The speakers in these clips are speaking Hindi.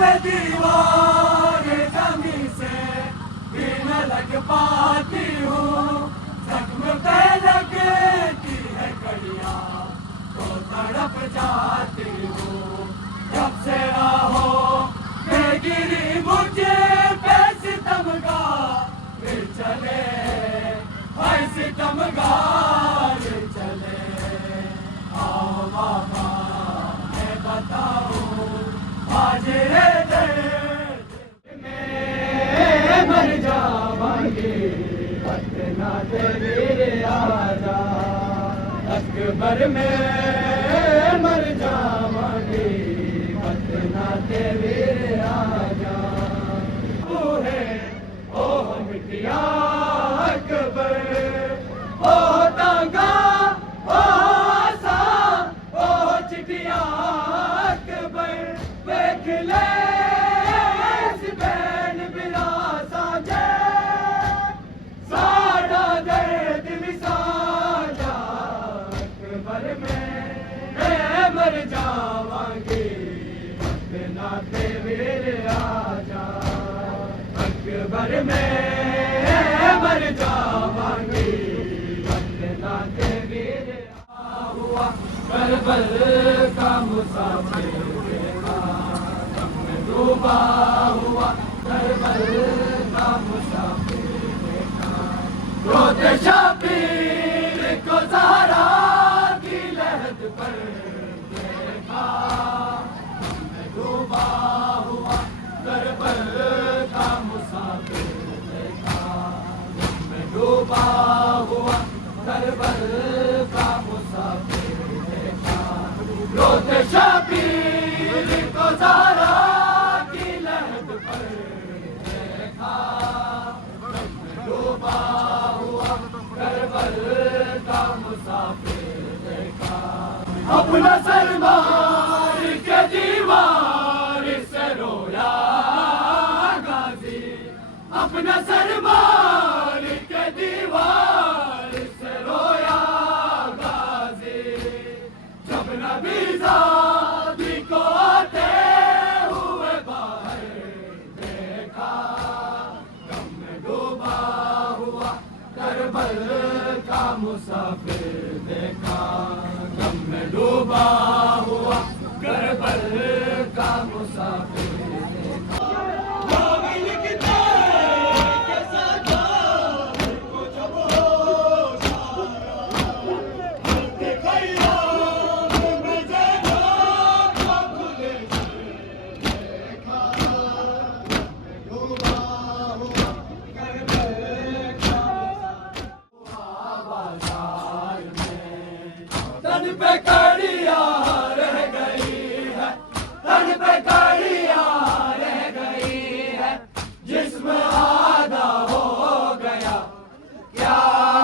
मैं दीवार जमी से भी न लग पाती हूँ, जख्म पे लगती है कड़िया तो तड़प जाती हूँ। जब से राहो में गिरी मुझे पे सितमगार चले, हाय सितमगार चले। आओ बाबा मैं बताऊं आज ये दर्द में मर जावांगी, पटना तेरे आजा अकबर में मर जावांगी, पटना तेरे आजा। वो है ओ मिटिया अकबर, ओ तांगा ओ आसा ओ चिटिया अकबर, देख ले बैन बिना साजे साड़ा दर्द विसाजा। अकबर में मर जावांगी, पटना तेरे आजा अकबर में मर जावांगी, पटना तेरे हुआ करबल का मुसाफिर देखा, डूबा हुआ करबल का मुसाफिर देखा, रोते शबीर को ज़हरा की लहद पर देखा, डूबा हुआ करबल का मुसाफिर देखा, डूबा हुआ करबल का मुसाफिर देखा, रोते शबीर को ज़हरा की लहद पर देखा, डूबा हुआ करबल का मुसाफिर देखा। अपना सर मार के दीवार से रोया गाजी, अपना सर मार के दीवार से रोया गाजी। जब नबी ज़ादी को आते हुए बाहर देखा, गम में डूबा हुआ करबल का मुसाफिर देखा, गम में डूबा हुआ करबल का मुसाफिर देखा। तन पे कड़िया रह गई है, तन पे कड़िया रह गई है, जिस्म आधा हो गया, क्या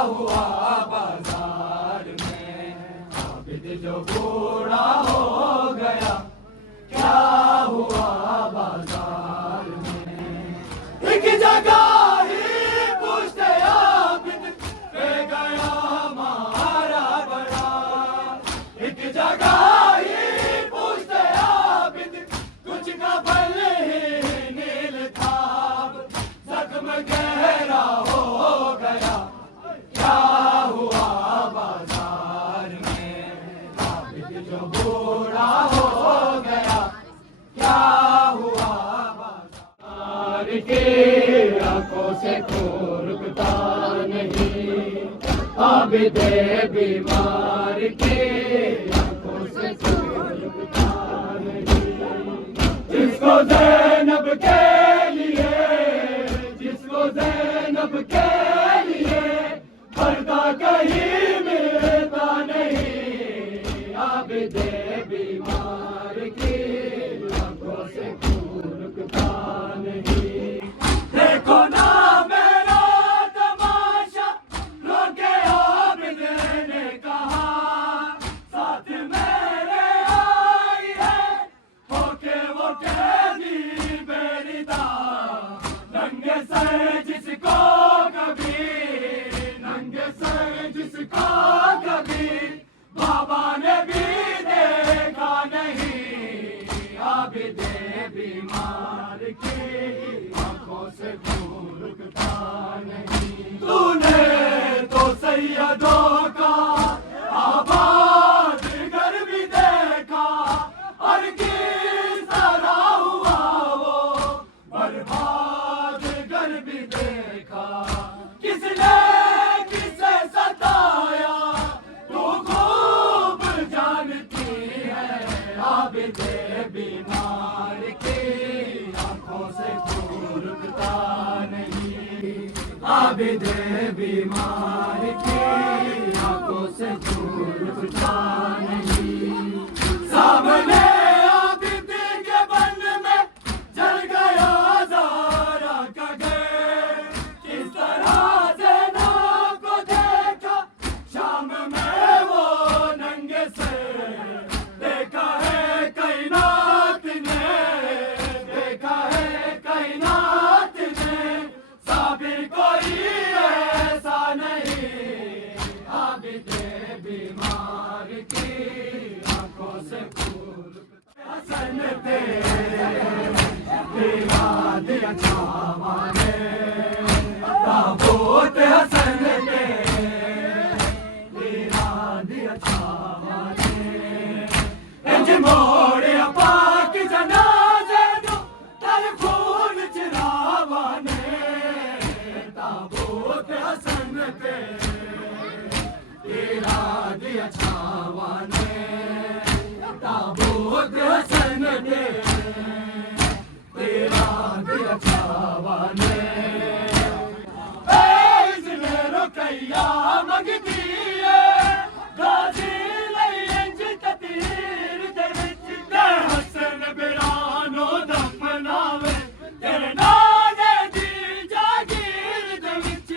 हुआ बाजार में, आबिद जो बूढ़ा हो गया, क्या हुआ बाजार में। एक जगह ही पूछते आबिद पे गया मारा बड़ा, एक जगह ही पूछते आबिद कुछ का बल ही नील था, जख्म गहरा हो गया, क्या हुआ बाजार में, आबिद जो बूढ़ा हो गया, क्या हुआ बाजार की आंखों से खून रुकता नहीं, आबिद बीमार की आंखों से खून रुकता नहीं। जिसको ज़ैनब के लिए, जिसको ज़ैनब के लिए पर्दा कहीं मिलता नहीं, आबिद बीमार की आंखों से खून रुकता नहीं। देखो ना मेरा तमाशा, रोके आबिद ने कहा, साथ मेरे आई है होके वो कैदी बेरिदा, नंगे सर जिसको कभी, नंगे सर जिसको कभी बाबा ने भी देखा नहीं, दे बीमार की आंखों से दूर बुझा नहीं। सामने आबिद के बन में जल गया ज़ारा का घर। किस तरह ज़ैनब को देखा शाम में वो नंगे सर। देखा है कायनात ने, देखा है कायनात ने, साबिर कोई ऐसा नहीं। आबिद बीमार की आंखों से फूल हसन तेरा दिया छावा ने। ताबूत हसन तेरा दिया छावा ने। इंज मोड़िया पाक जनाजे दो तर खून चिरावा ने। ताबूत हसन तेरा दिया छावा ने। ताबूत हसन तेरा दिया छावा ने। इसने रुकैया मंगदी है गाजी लई इंज ततीर दे विच। ते हसन बिरानो दफनावे तेरे नाने दी जागीर दे विच।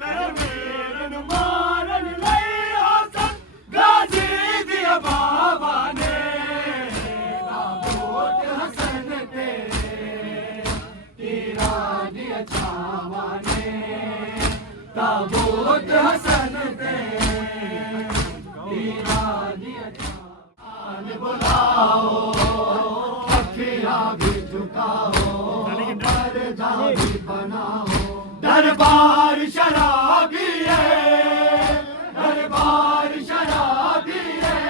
मेरे मारन लई हसन गाजी दिया बाबा ने। ताबूत हसन तेरा दिया छावा ने। ताबूत हसन तेरा दिया छावा ने। बुलाओ अखियां भी झुकाओ पर्दा भी बनाओ। दरबार शराबी है, दरबार शराबी है।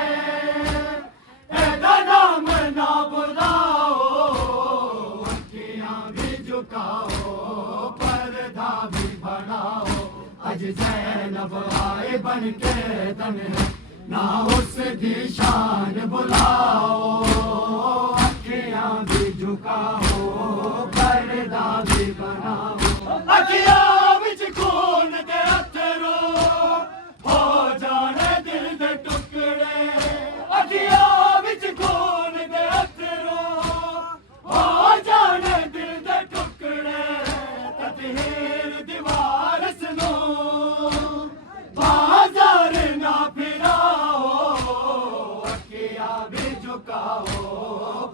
ऐदा नाम ना बुलाओ अखियां भी झुकाओ पर्दा भी बनाओ। अज ज़ैनब आए बन के तन है ना उसकी शान बुलाओ। अखियां भी झुकाओ पर्दा भी बनाओ। अखियां विच खून दे अथरो हो जाने दिल दे टुकड़े। अखियां विच खून दे अथरो हो जाने दिल दे टुकड़े। ततहीर दीवार सुनो बाजार ना फिराओ। अखियां भी झुकाओ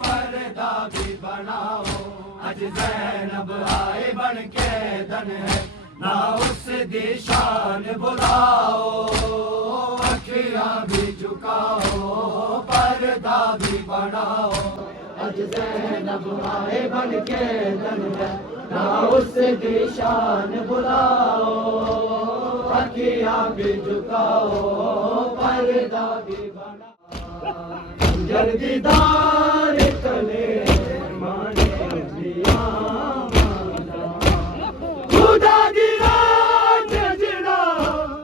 पर्दा भी बनाओ। अज ज़ैनब आए बन के दन है ना उसकी शान बुलाओ। अखियां भी झुकाओ पर्दा भी बनाओ। अज ज़ैनब आए बन के दन है ना उसकी शान बुलाओ। अखियां भी झुकाओ पर्दा भी बनाओ। जल्दीदार तले माने दिया खुदा दी रात जिना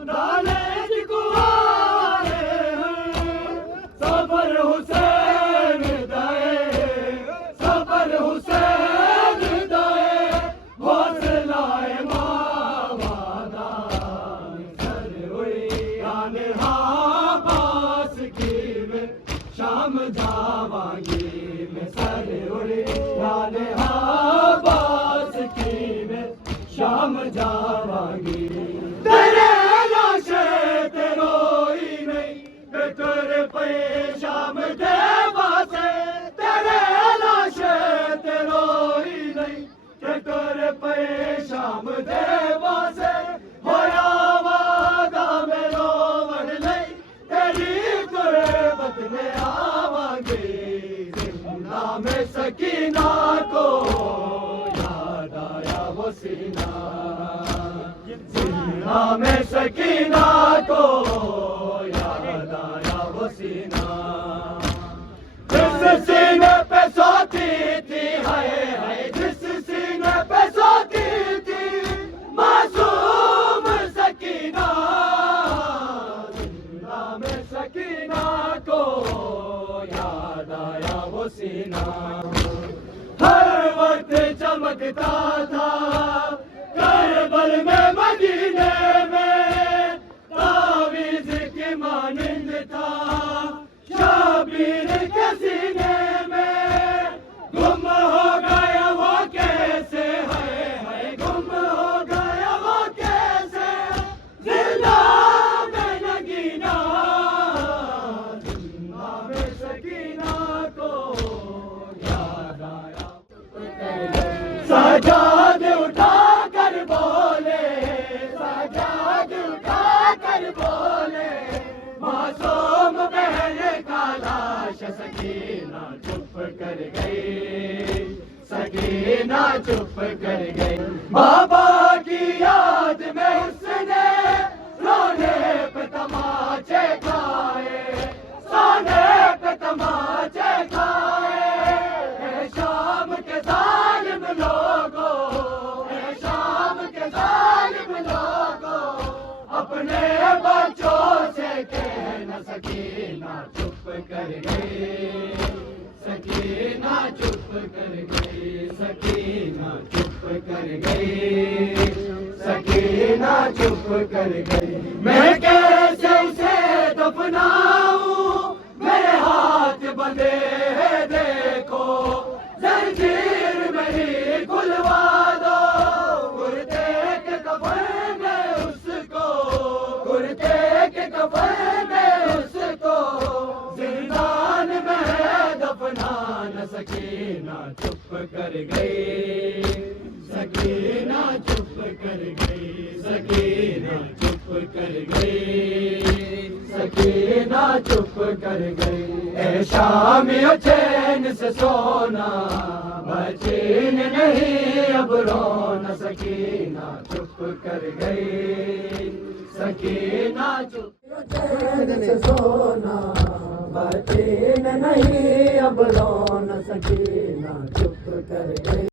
नाले कुआरे। सबर हुसैन दए, सबर हुसैन दए, हौसलाए मावादा सर हुई आने हाँ बास की में शाम जावांगी मैं सर उड़े। आने हाँ बास की में शाम जावांगी। तेरे लाशे ते रोई नहीं बेटर पे शाम दे बासे। तेरे लाशे ते रोई नहीं बेटर पे शाम दे बासे। होया वादा मेरो वड़ लई तेरी गुरबत में आवांगे। जिंदा में सकीना को याद आया वो सीना। जिंदा में सकीना को याद आया वो सीना। जिस सीने पे सोती थी हाय हाय, जिस सीने पे सोती थी मासूम सकीना। जिंदा में सकीना को याद आया वो सीना। हर वक्त चमकता था करबल में सीने में तावीज़ की मानिंद था, शबीर के सीने में गुम हो गया वो कैसे है, गुम हो गया वो कैसे, जिंदा में नगीना, जिंदा में सकीना को याद आया। सजाद उठा कर बोले, सजाद उठा कर बोले, मासूम बहन का लाश सकीना चुप कर गई, सकीना चुप कर गई। बाबा की याद में उसने रोने पे तमाचे खाए, सोने पे तमाचे खाए। ए शाम के जालिम लोगों, ए शाम के जालिम लोगों, अपने बच्चों से कहना सकीना चुप कर गई, सकीना चुप कर गई, सकीना चुप कर गई, सकीना चुप कर गई। मैं कैसे उसे दफनाऊं, मेरे हाथ बंधे हैं देखो, जंजीर में ही खुलवा दो, कुर्ते के कफन में उसको, कुर्ते के कफन में उसको, जिंदान में दफनाना। सकीना चुप कर गई, सकीना चुप कर गई, सकीना चुप कर गई, सकीना चुप कर गई। ए शामियों चैन से सोना, बचीन नहीं अब रोना, सकीना चुप कर गई, सकीना चुप चैन से सोना, बचीन नहीं अब रोना, सकीना चुप कर गई।